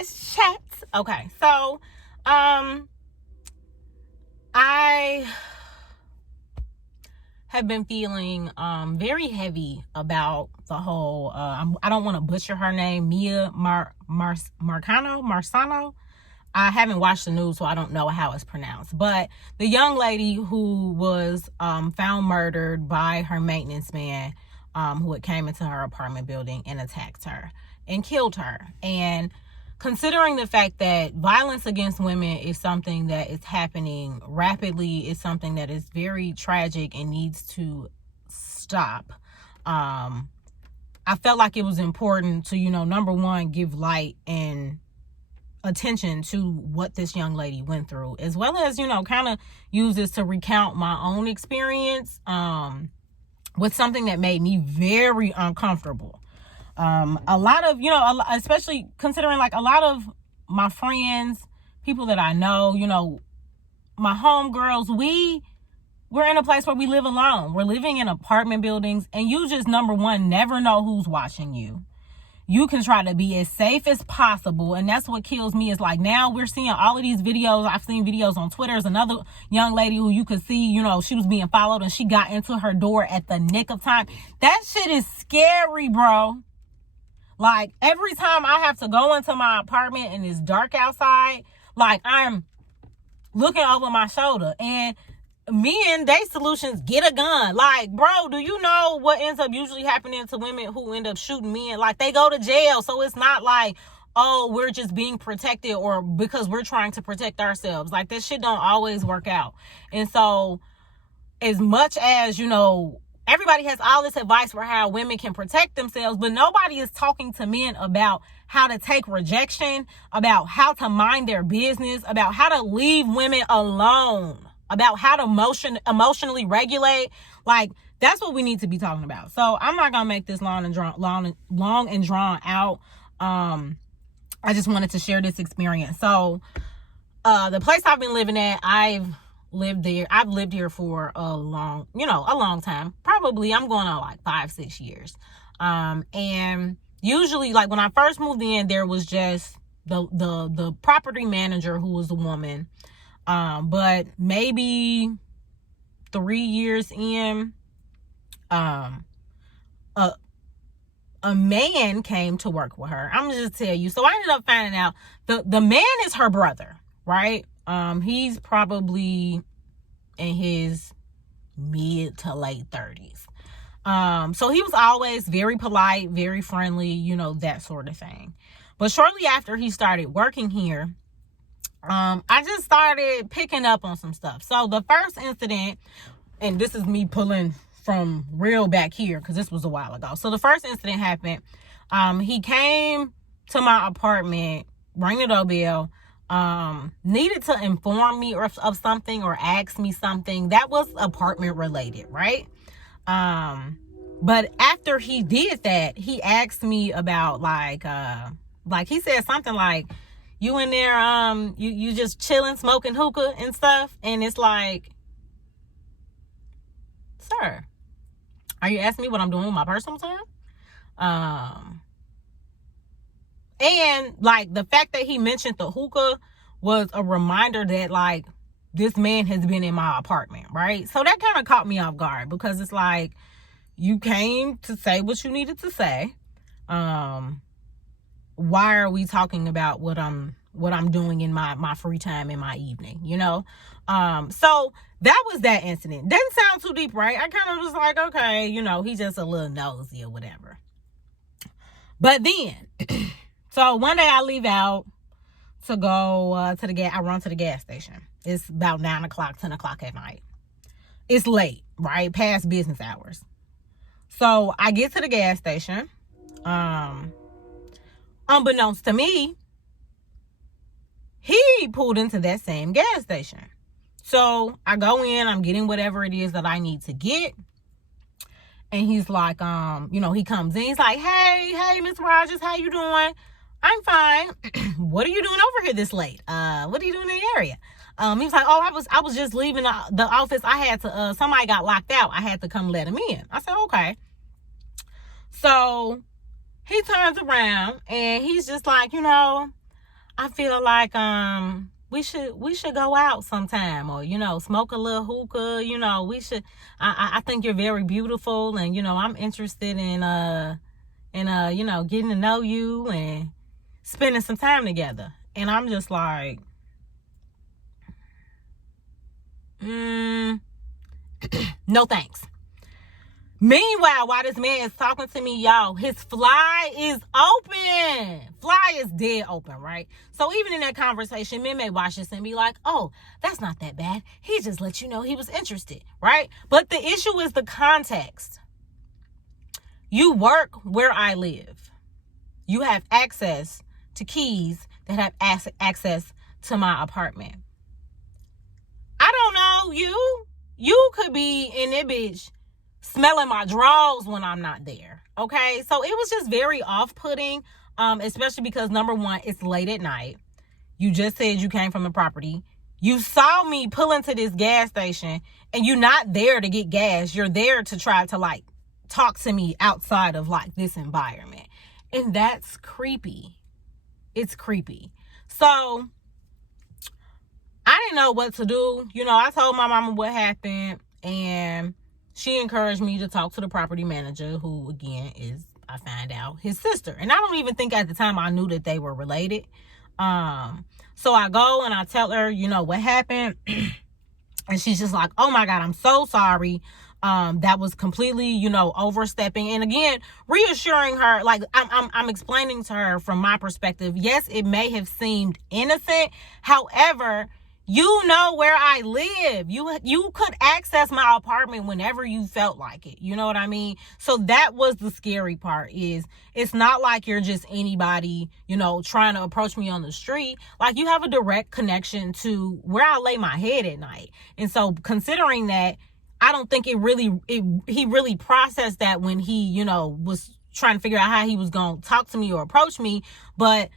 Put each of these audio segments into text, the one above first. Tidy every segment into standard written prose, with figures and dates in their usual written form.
let's chat. Okay, so I have been feeling very heavy about the whole I don't want to butcher her name, Miya Marcano. I haven't watched the news, so I don't know how it's pronounced. But the young lady who was found murdered by her maintenance man, who had came into her apartment building and attacked her and killed her. And considering the fact that violence against women is something that is happening rapidly, is something that is very tragic and needs to stop, I felt like it was important to, number one, give light and attention to what this young lady went through, as well as, kind of use this to recount my own experience with something that made me very uncomfortable. A lot of, especially considering like a lot of my friends, people that I know, my homegirls, we're in a place where we live alone. We're living in apartment buildings, and you just, number one, never know who's watching you. You can try to be as safe as possible. And that's what kills me, is like, now we're seeing all of these videos. I've seen videos on Twitter. There's another young lady who you could see, she was being followed and she got into her door at the nick of time. That shit is scary, bro. Like, every time I have to go into my apartment and it's dark outside, like, I'm looking over my shoulder. And men, they solutions, get a gun. Like, bro, do you know what ends up usually happening to women who end up shooting men? Like, they go to jail. So it's not like, oh, we're just being protected or because we're trying to protect ourselves. Like, that shit don't always work out. And so as much as, everybody has all this advice for how women can protect themselves, but nobody is talking to men about how to take rejection, about how to mind their business, about how to leave women alone, about how to emotionally regulate. Like, that's what we need to be talking about. So I'm not gonna make this long and drawn out. I just wanted to share this experience. So the place I've been living at, I've lived here for a long time. Probably I'm going on like 5-6 years. And usually, like, when I first moved in, there was just the property manager, who was a woman. But maybe 3 years in, a man came to work with her. I'm gonna just tell you. So I ended up finding out the man is her brother, right? He's probably in his mid to late 30s. So he was always very polite, very friendly, that sort of thing. But shortly after he started working here, I just started picking up on some stuff. So the first incident, and this is me pulling from real back here because this was a while ago. So the first incident happened. He came to my apartment, rang the doorbell, needed to inform me of something or ask me something that was apartment related, right? But after he did that, he asked me about like he said something like, you in there, you just chilling, smoking hookah and stuff. And it's like, sir, are you asking me what I'm doing with my personal time? And like the fact that he mentioned the hookah was a reminder that like this man has been in my apartment, right? So that kind of caught me off guard, because it's like, you came to say what you needed to say. Why are we talking about what I'm doing in my free time in my evening, So that was that incident. Didn't sound too deep, right? I kind of was like, okay, he's just a little nosy or whatever. But then, so one day I leave out to go I run to the gas station. It's about 9 o'clock, 10 o'clock at night. It's late, right? Past business hours. So I get to the gas station. Unbeknownst to me, he pulled into that same gas station. So I go in, I'm getting whatever it is that I need to get. And he's like, he comes in, he's like, hey, Miss Rogers, how you doing? I'm fine. What are you doing over here this late? What are you doing in the area? He was like, oh, I was just leaving the office. I had to, somebody got locked out. I had to come let him in. I said, okay. So he turns around and he's just like, I feel like we should go out sometime, or smoke a little hookah. I think you're very beautiful, and I'm interested in getting to know you and spending some time together. And I'm just like, no thanks. Meanwhile, while this man is talking to me, y'all, his fly is open. Fly is dead open, right? So even in that conversation, men may watch this and be like, oh, that's not that bad. He just let you know he was interested, right? But the issue is the context. You work where I live. You have access to keys that have access to my apartment. I don't know you. You could be in that bitch smelling my drawers when I'm not there. Okay. So it was just very off-putting, especially because, number one, it's late at night. You just said you came from the property. You saw me pull into this gas station, and you're not there to get gas. You're there to try to talk to me outside of this environment. And that's creepy. It's creepy. So I didn't know what to do. I told my mama what happened, and she encouraged me to talk to the property manager, who, again, is, I find out, his sister. And I don't even think at the time I knew that they were related. So I go and I tell her, what happened. And she's just like, oh my God, I'm so sorry. That was completely, overstepping. And again, reassuring her, I'm explaining to her from my perspective. Yes, it may have seemed innocent. However, you know where I live. You could access my apartment whenever you felt like it. You know what I mean? So that was the scary part. Is it's not like you're just anybody, trying to approach me on the street. You have a direct connection to where I lay my head at night. And so considering that, I don't think he really processed that when he, was trying to figure out how he was going to talk to me or approach me. But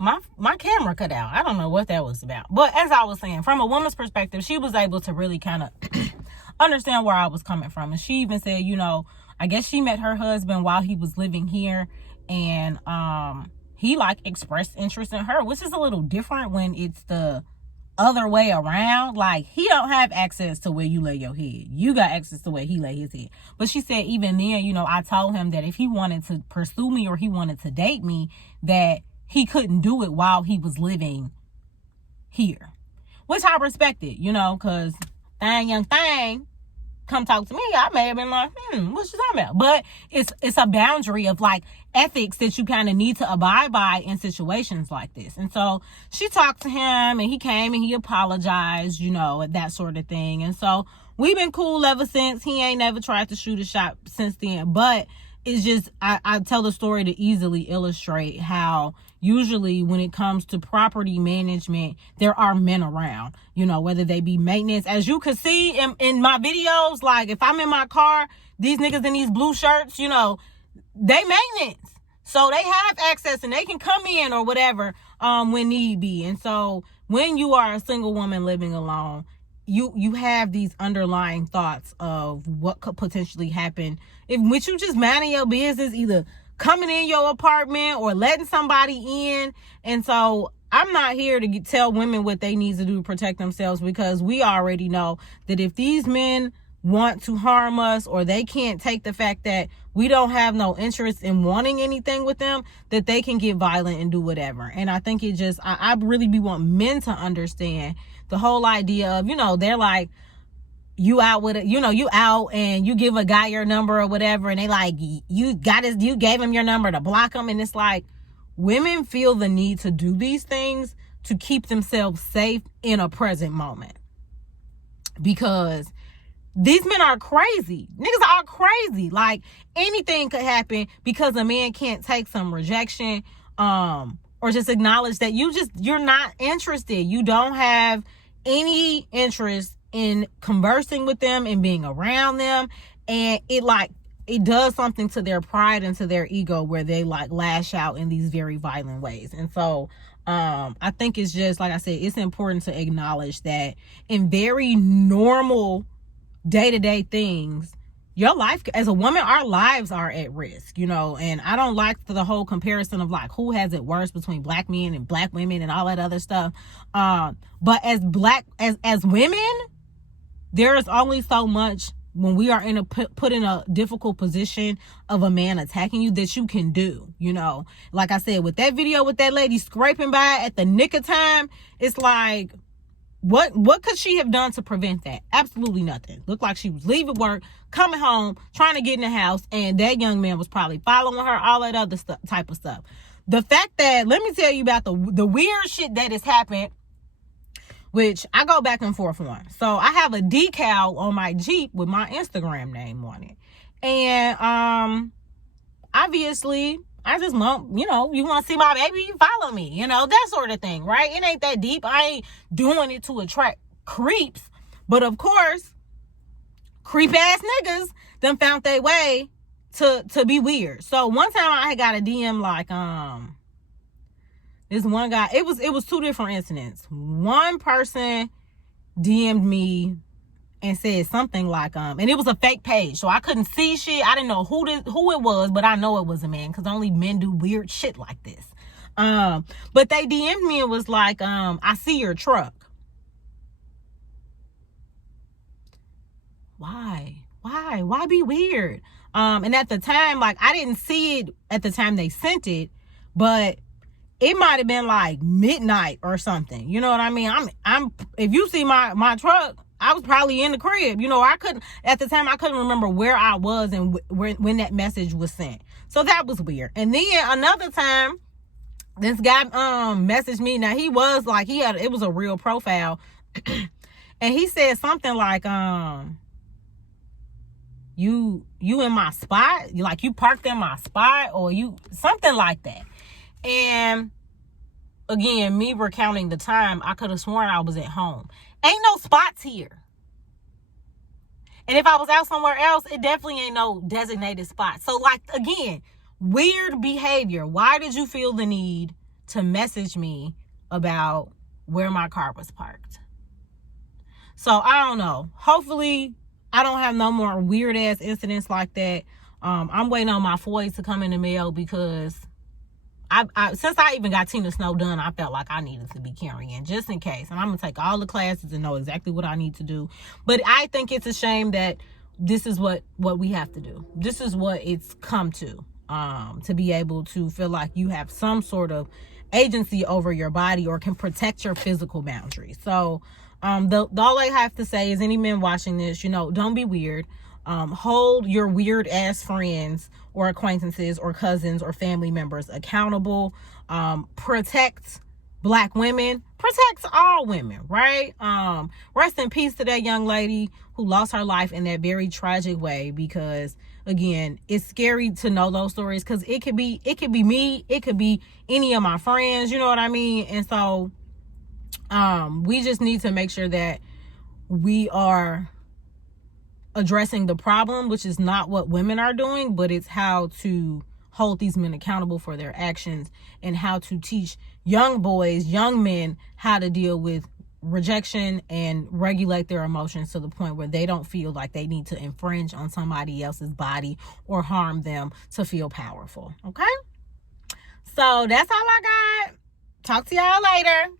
my camera cut out. I don't know what that was about. But as I was saying, from a woman's perspective, she was able to really kind of understand where I was coming from. And she even said, I guess she met her husband while he was living here. And he expressed interest in her, which is a little different when it's the other way around. He don't have access to where you lay your head. You got access to where he lay his head. But she said even then, I told him that if he wanted to pursue me or he wanted to date me, that he couldn't do it while he was living here, which I respected, because young thing come talk to me, I may have been like, what you talking about? But it's a boundary of ethics that you kind of need to abide by in situations like this. And so she talked to him, and he came and he apologized, that sort of thing. And so we've been cool ever since. He ain't never tried to shoot a shot since then. But it's just, I tell the story to easily illustrate how usually when it comes to property management, there are men around, whether they be maintenance. As you can see in my videos, if I'm in my car, these niggas in these blue shirts, they maintenance. So they have access and they can come in or whatever when need be. And so when you are a single woman living alone, you have these underlying thoughts of what could potentially happen if you just minding your business, either coming in your apartment or letting somebody in. And so I'm not here to tell women what they need to do to protect themselves, because we already know that if these men want to harm us, or they can't take the fact that we don't have no interest in wanting anything with them, that they can get violent and do whatever. And I think it just, I really want men to understand the whole idea of, they're like, you out with it, you out and you give a guy your number or whatever, and they you gave him your number to block him. And it's women feel the need to do these things to keep themselves safe in a present moment, because these men are crazy. Niggas are crazy. Anything could happen because a man can't take some rejection, or just acknowledge that you're not interested. You don't have any interest in conversing with them and being around them. And it does something to their pride and to their ego, where they lash out in these very violent ways. And so I think it's just, like I said, it's important to acknowledge that in very normal day-to-day things, your life as a woman, our lives are at risk, you know. And I don't like the whole comparison of like who has it worse between black men and black women and all that other stuff. But as women, there is only so much when we are in a put in a difficult position of a man attacking you that you can do, you know. Like I said, with that video with that lady scraping by at the nick of time, it's like, what could she have done to prevent that? Absolutely nothing. Looked like she was leaving work, coming home, trying to get in the house, and that young man was probably following her, all that other type of stuff. The fact that, let me tell you about the weird shit that has happened, which I go back and forth on. So I have a decal on my Jeep with my Instagram name on it. And obviously, I just want, you know, you want to see my baby, follow me, you know, that sort of thing, right? It ain't that deep. I ain't doing it to attract creeps. But of course, creep ass niggas done found their way to be weird. So one time I got a DM like, this one guy, it was two different incidents. One person DM'd me and said something like, and it was a fake page, so I couldn't see shit. I didn't know who it was, but I know it was a man, because only men do weird shit like this. But they DM'd me and was like, I see your truck. Why be weird? And at the time, like, I didn't see it at the time they sent it, but it might have been like midnight or something. You know what I mean? I'm if you see my truck, I was probably in the crib. You know, at the time I couldn't remember where I was and when that message was sent. So that was weird. And then another time, this guy messaged me. Now he was like, it was a real profile. And he said something like, you in my spot? Like, you parked in my spot, or you, something like that. And again, me recounting the time, I could have sworn I was at home. Ain't no spots here. And if I was out somewhere else, it definitely ain't no designated spot. So, like, again, weird behavior. Why did you feel the need to message me about where my car was parked? So, I don't know. Hopefully, I don't have no more weird ass incidents like that. I'm waiting on my FOIA to come in the mail, because since I even got Tina Snow done, I felt like I needed to be carrying just in case. And I'm going to take all the classes and know exactly what I need to do. But I think it's a shame that this is what we have to do. This is what it's come to be able to feel like you have some sort of agency over your body or can protect your physical boundaries. So all I have to say is, any men watching this, you know, don't be weird. Hold your weird ass friends or acquaintances or cousins or family members accountable. Protect black women, protects all women, right? Rest in peace to that young lady who lost her life in that very tragic way, because again, it's scary to know those stories, because it could be me, it could be any of my friends, you know what I mean? And so we just need to make sure that we are addressing the problem, which is not what women are doing, but it's how to hold these men accountable for their actions, and how to teach young boys, young men, how to deal with rejection and regulate their emotions to the point where they don't feel like they need to infringe on somebody else's body or harm them to feel powerful. Okay? So that's all I got. Talk to y'all later.